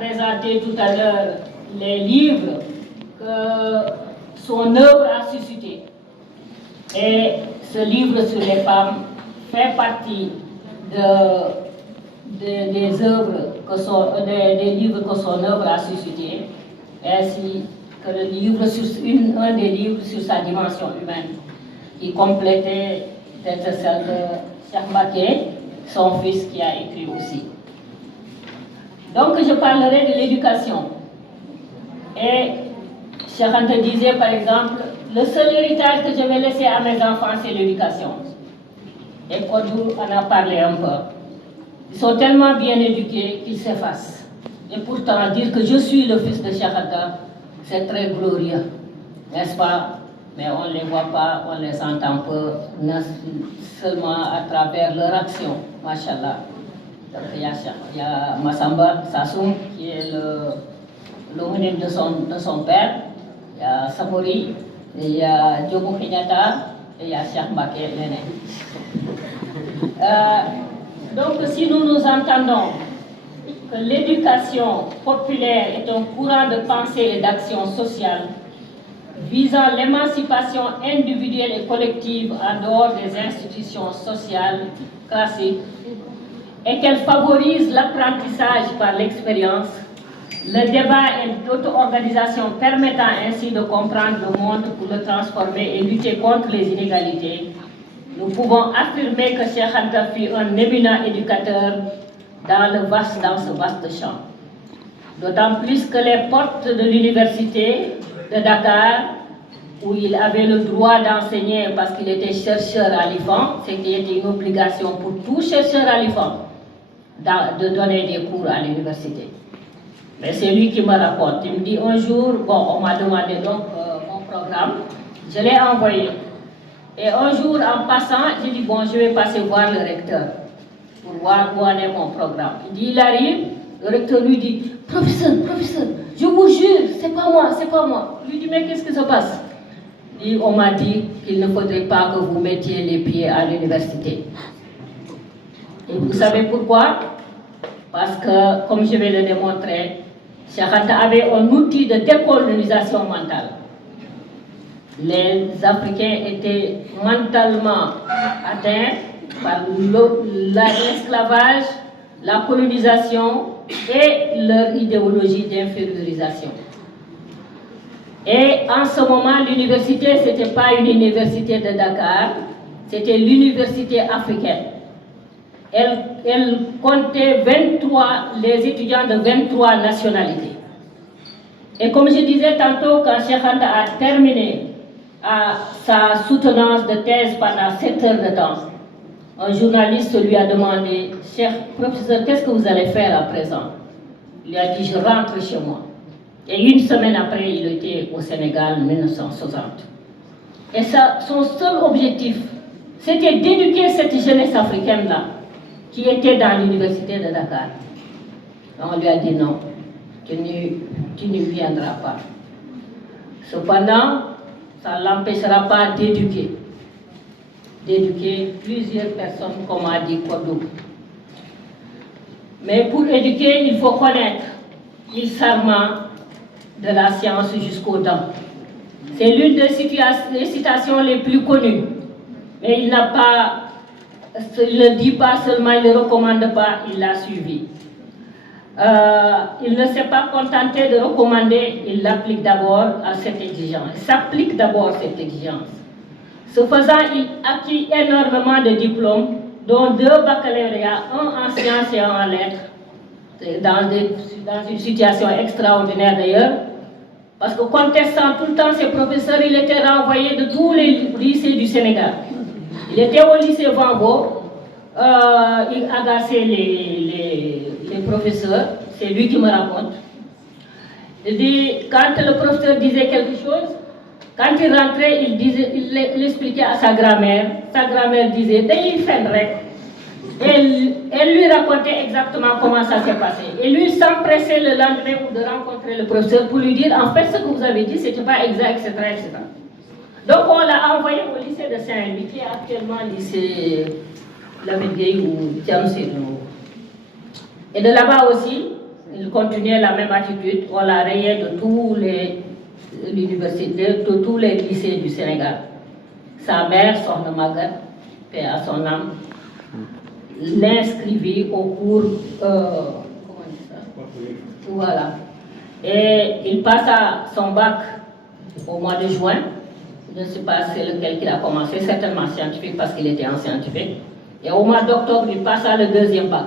présenté tout à l'heure les livres que son œuvre a suscité. Et ce livre sur les femmes fait partie des œuvres des livres que son œuvre a suscité, ainsi que un des livres sur sa dimension humaine, qui complétait peut-être celle de Cheikh Mbacké, son fils, qui a écrit aussi. Donc je parlerai de l'éducation. Et Cheikh Anta disait par exemple, le seul héritage que je vais laisser à mes enfants, c'est l'éducation. Et Kodou en a parlé un peu. Ils sont tellement bien éduqués qu'ils s'effacent. Et pourtant, dire que je suis le fils de Cheikh Anta, c'est très glorieux, n'est-ce pas? Mais on ne les voit pas, on ne les entend pas, seulement à travers leur action, machallah. Donc il y a Massamba Sassoum, qui est l'homonyme de son père, il y a Samori, il y a Diogo Kenyatta, et il y a Cheikh Mbacké l'aîné. Donc si nous entendons que l'éducation populaire est un courant de pensée et d'action sociale visant l'émancipation individuelle et collective en dehors des institutions sociales classiques et qu'elle favorise l'apprentissage par l'expérience, le débat et l'auto-organisation permettant ainsi de comprendre le monde pour le transformer et lutter contre les inégalités, nous pouvons affirmer que Cheikh Anta fut un éminent éducateur dans ce vaste champ. D'autant plus que les portes de l'université de Dakar, où il avait le droit d'enseigner parce qu'il était chercheur à l'IFAN, ce qui était une obligation pour tout chercheur à l'IFAN de donner des cours à l'université. Mais c'est lui qui me raconte. Il me dit un jour, on m'a demandé donc mon programme, je l'ai envoyé. Et un jour, en passant, j'ai dit, je vais passer voir le recteur pour voir où en est mon programme. Il arrive, le recteur lui dit, professeur, je vous jure, c'est pas moi. Je lui dis, mais qu'est-ce qui se passe? On m'a dit qu'il ne faudrait pas que vous mettiez les pieds à l'université. Et vous savez pourquoi? Parce que, comme je vais le démontrer, Cheikh Anta avait un outil de décolonisation mentale. Les Africains étaient mentalement atteints par l'esclavage, la colonisation et leur idéologie d'infériorisation. Et en ce moment, l'université, ce n'était pas une université de Dakar, c'était l'université africaine. Elle comptait les étudiants de 23 nationalités. Et comme je disais tantôt, quand Cheikh Anta a terminé sa soutenance de thèse pendant 7 heures de temps, un journaliste lui a demandé, cher professeur, qu'est-ce que vous allez faire à présent? Il a dit, je rentre chez moi. Et une semaine après, il était au Sénégal en 1960. Et son seul objectif, c'était d'éduquer cette jeunesse africaine-là, qui était dans l'université de Dakar. On lui a dit non, tu ne viendras pas. Cependant, ça ne l'empêchera pas d'éduquer plusieurs personnes, comme a dit Kodou. Mais pour éduquer, il faut connaître le serment de la science jusqu'aux dents. C'est l'une des citations les plus connues. Mais il ne dit pas seulement, il ne recommande pas, il l'a suivi. Il ne s'est pas contenté de recommander, il l'applique d'abord à cette exigence. Il s'applique d'abord cette exigence. Ce faisant, il acquit énormément de diplômes, dont 2 baccalauréats, un en sciences et un en lettres, dans une situation extraordinaire d'ailleurs, parce que contestant tout le temps ses professeurs, il était renvoyé de tous les lycées du Sénégal. Il était au lycée Vango, il agaçait les professeurs, c'est lui qui me raconte. Il dit, quand le professeur disait quelque chose, quand il rentrait, il expliquait à sa grand-mère. Sa grand-mère disait, il fait rek. Elle lui racontait exactement comment ça s'est passé. Et lui s'empressait le lendemain de rencontrer le professeur pour lui dire, en fait, ce que vous avez dit, c'était pas exact, etc., etc. Donc on l'a envoyé au lycée de Saint-Louis, qui est actuellement le lycée Lamine Gueye ou Thiam Sédou. Et de là-bas aussi, il continuait la même attitude. On l'a rayé de tous les universités, de tous les lycées du Sénégal. Sa mère, son Magat, paix à son âme, l'inscrivit au cours, comment on dit ça? Voilà. Et il passa son bac au mois de juin. Je ne sais pas c'est lequel qu'il a commencé, certainement scientifique parce qu'il était en scientifique. Et au mois d'octobre, il passa le deuxième bac.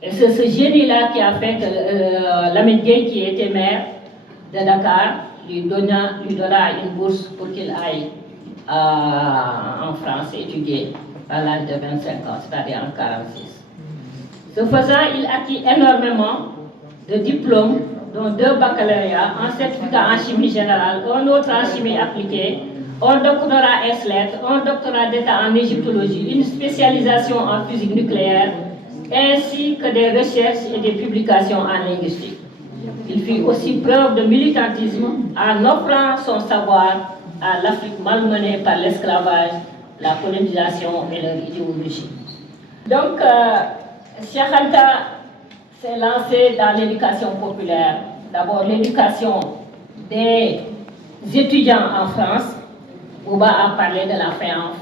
Et c'est ce génie-là qui a fait que Lamine Gueye, qui était maire de Dakar, lui donna une bourse pour qu'il aille en France étudier à l'âge de 25 ans, c'est-à-dire en 1946. Ce faisant, il acquit énormément de diplômes, dont 2 baccalauréats, un certificat en chimie générale, un autre en chimie appliquée, un doctorat S-lettres, un doctorat d'état en égyptologie, une spécialisation en physique nucléaire, ainsi que des recherches et des publications en linguistique. Il fit aussi preuve de militantisme en offrant son savoir à l'Afrique malmenée par l'esclavage, la colonisation et leur idéologie. Donc, Cheikh Anta s'est lancé dans l'éducation populaire. D'abord, l'éducation des étudiants en France. Bouba a parlé de la FEANF.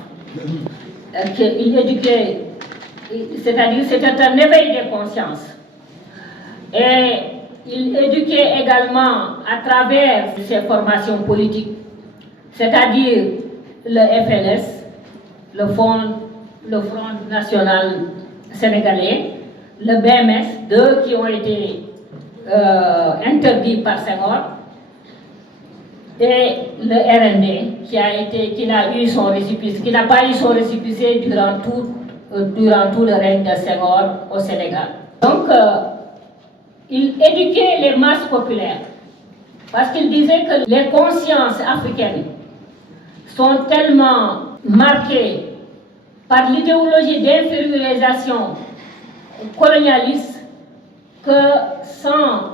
Il éduquait, c'est-à-dire c'était un éveil des consciences. Et il éduquait également à travers ses formations politiques, c'est-à-dire le FNS, le Front National Sénégalais, le BMS, 2 qui ont été interdits par Senghor, et le RND qui n'a pas eu son récépissé durant tout le règne de Senghor au Sénégal. Donc, il éduquait les masses populaires parce qu'il disait que les consciences africaines sont tellement marquées par l'idéologie d'infériorisation colonialiste que sans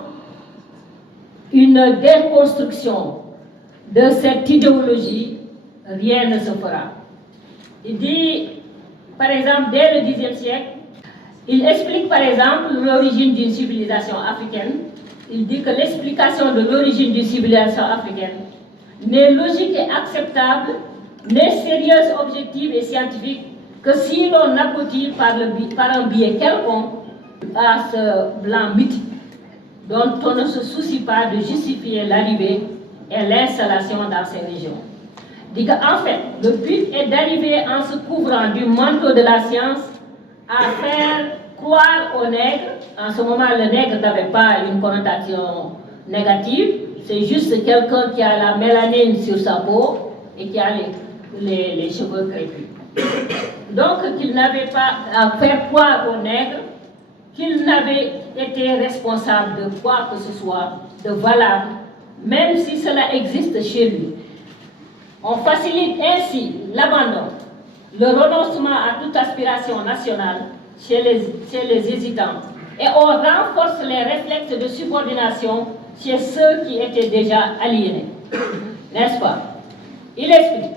une déconstruction de cette idéologie, rien ne se fera. Il dit, par exemple, dès le Xe siècle, il explique par exemple l'origine d'une civilisation africaine. Il dit que l'explication de l'origine d'une civilisation africaine n'est logique et acceptable, n'est sérieuse, objective et scientifique que si l'on aboutit par un biais quelconque à ce blanc mythique dont on ne se soucie pas de justifier l'arrivée et l'installation dans ces régions. Il dit qu'en fait, le but est d'arriver en se couvrant du manteau de la science à faire croire aux nègres. En ce moment, le nègre n'avait pas une connotation négative, c'est juste quelqu'un qui a la mélanine sur sa peau et qui a les cheveux crépus. Donc, qu'il n'avait pas à faire croire aux nègres qu'il n'avait été responsable de quoi que ce soit de valable, même si cela existe chez lui. On facilite ainsi l'abandon, le renoncement à toute aspiration nationale chez les hésitants et on renforce les réflexes de subordination chez ceux qui étaient déjà aliénés. N'est-ce pas? Il explique,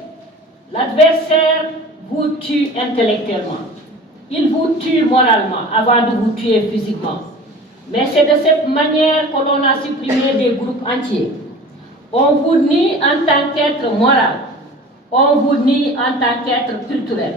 l'adversaire vous tue intellectuellement, il vous tue moralement avant de vous tuer physiquement. Mais c'est de cette manière que l'on a supprimé des groupes entiers. On vous nie en tant qu'être moral, on vous nie en tant qu'être culturel.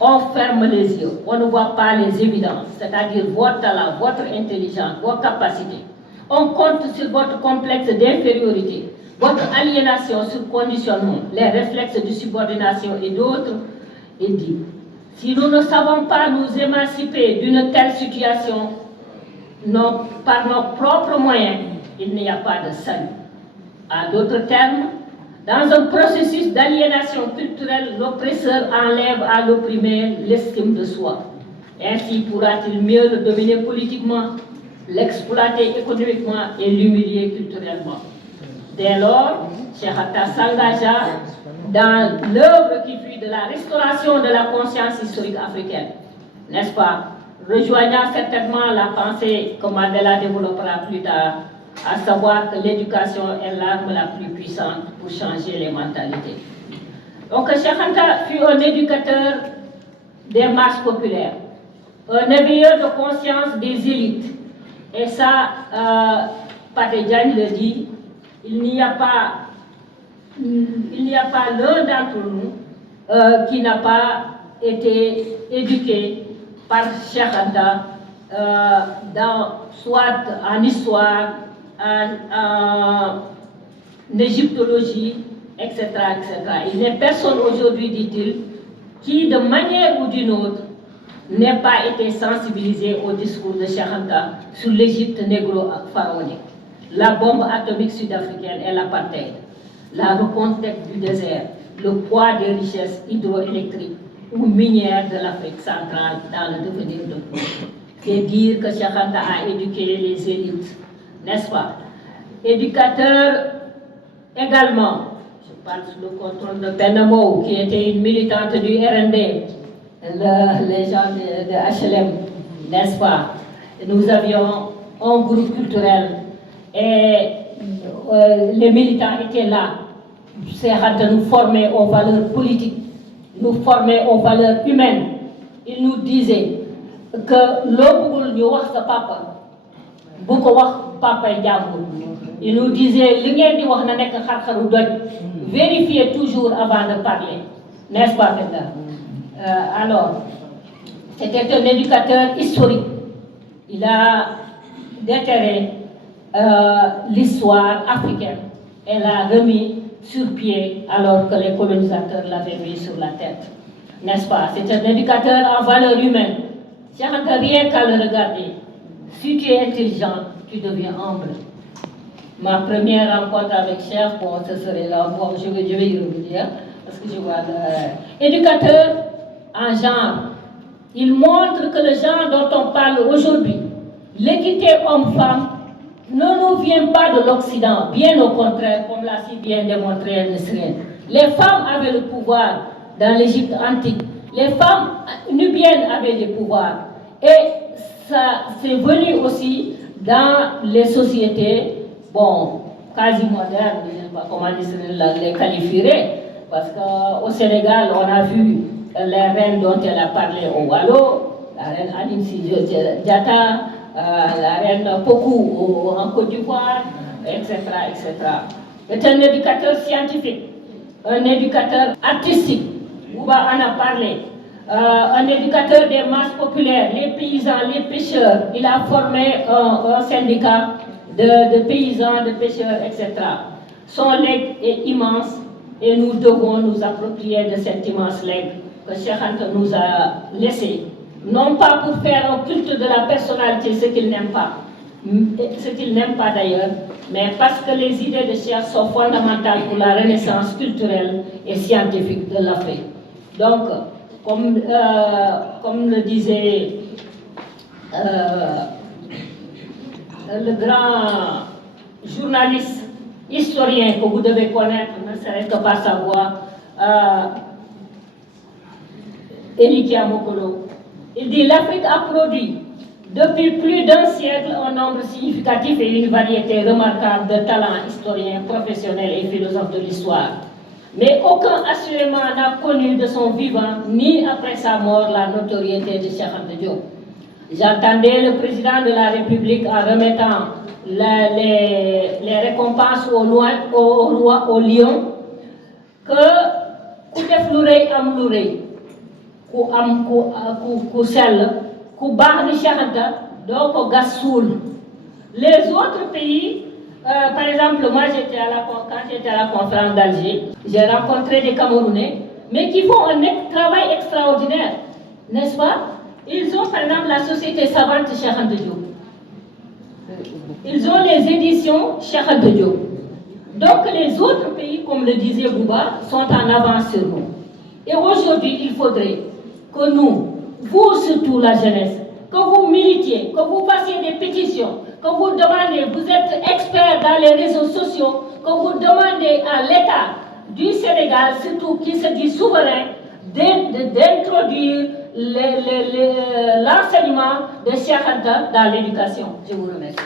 On ferme les yeux, on ne voit pas les évidences, c'est-à-dire votre talent, votre intelligence, vos capacités. On compte sur votre complexe d'infériorité, votre aliénation sur conditionnement, les réflexes de subordination et d'autres, et dit, si nous ne savons pas nous émanciper d'une telle situation, par nos propres moyens, il n'y a pas de salut. En d'autres termes, dans un processus d'aliénation culturelle, l'oppresseur enlève à l'opprimé l'estime de soi. Ainsi pourra-t-il mieux le dominer politiquement, l'exploiter économiquement et l'humilier culturellement. Dès lors, Cheikh Anta s'engagea dans l'œuvre qui fut de la restauration de la conscience historique africaine, n'est-ce pas? Rejoignant certainement la pensée que Mandela développera plus tard, à savoir que l'éducation est l'arme la plus puissante pour changer les mentalités. Donc Cheikh Anta fut un éducateur des masses populaires, un éveilleur de conscience des élites Et ça, Pathé Diagne le dit, il n'y a pas l'un d'entre nous qui n'a pas été éduqué par Cheikh Anta, soit en histoire, en égyptologie, etc., etc. Il n'est personne aujourd'hui, dit-il, qui de manière ou d'une autre n'ait pas été sensibilisé au discours de Cheikh Anta sur l'Égypte négro-pharaonique, la bombe atomique sud-africaine et l'apartheid, la reconquête du désert, le poids des richesses hydroélectriques ou minières de l'Afrique centrale dans le devenir de monde. C'est dire que Cheikh Anta a éduqué les élites, n'est-ce pas? Éducateur également, je parle sous le contrôle de Penamo, qui était une militante du RND, les gens de HLM, n'est-ce pas? Nous avions un groupe culturel et les militants étaient là. Cheikh Anta nous formait aux valeurs politiques, nous formait aux valeurs humaines. Il nous disait que l'homme ñu wax sa papa bu ko wax papa jàmbur. Il nous disait li ngeen di wax na nekk xar-xaru doj. Vérifiez toujours avant de parler, n'est-ce pas Penda? Alors, c'était un éducateur historique. Il a déterré l'histoire africaine et l'a remis sur pied alors que les colonisateurs l'avaient mis sur la tête. N'est-ce pas? C'est un éducateur en valeurs humaines. Cheikh Anta, rien qu'à le regarder, si tu es intelligent, tu deviens humble. Ma première rencontre avec Cheikh, bon, ce serait là, bon, je vais y revenir, parce que je vois éducateur en genre. Il montre que le genre dont on parle aujourd'hui, l'équité homme-femme, ne nous vient pas de l'Occident, bien au contraire, comme l'a si bien démontré Nesrine. Les femmes avaient le pouvoir dans l'Égypte antique. Les femmes nubiennes avaient le pouvoir. Et ça c'est venu aussi dans les sociétés, bon, quasi modernes, je ne sais pas comment les qualifierait, parce qu'au Sénégal, on a vu les reines dont elle a parlé au Wallo, la reine Aline Diata, la reine Pokou en Côte d'Ivoire, etc., etc. C'est un éducateur scientifique, un éducateur artistique, Bouba en a parlé, un éducateur des masses populaires, les paysans, les pêcheurs. Il a formé un syndicat de paysans, de pêcheurs, etc. Son legs est immense et nous devons nous approprier de cet immense legs que Cheikh Anta nous a laissé. Non pas pour faire un culte de la personnalité, ce qu'il n'aime pas, d'ailleurs, mais parce que les idées de Cheikh sont fondamentales pour la renaissance culturelle et scientifique de l'Afrique. Donc, comme le disait le grand journaliste, historien que vous devez connaître, ne serait que par sa voix, Elikia Mokolo, il dit: l'Afrique a produit depuis plus d'un siècle un nombre significatif et une variété remarquable de talents historiens, professionnels et philosophes de l'histoire. Mais aucun assurément n'a connu de son vivant, ni après sa mort, la notoriété de Cheikh Anta Diop. J'entendais le président de la République en remettant les récompenses au lion que ku def lu rëy am lu rëy, ku sell ku baax ni Cheikh Anta doo ko gas suul. Les autres pays, par exemple, moi quand j'étais à la conférence d'Alger, j'ai rencontré des Camerounais, mais qui font un travail extraordinaire, n'est-ce pas? Ils ont par exemple la société savante Cheikh Anta Diop. Ils ont les éditions Cheikh Anta Diop. Donc les autres pays, comme le disait Bouba, sont en avance sur nous. Et aujourd'hui, il faudrait que nous, vous surtout la jeunesse, que vous militiez, que vous fassiez des pétitions, que vous demandez, vous êtes experts dans les réseaux sociaux, que vous demandez à l'État du Sénégal, surtout qui se dit souverain, d'introduire l'enseignement de Cheikh Anta dans l'éducation. Je vous remercie.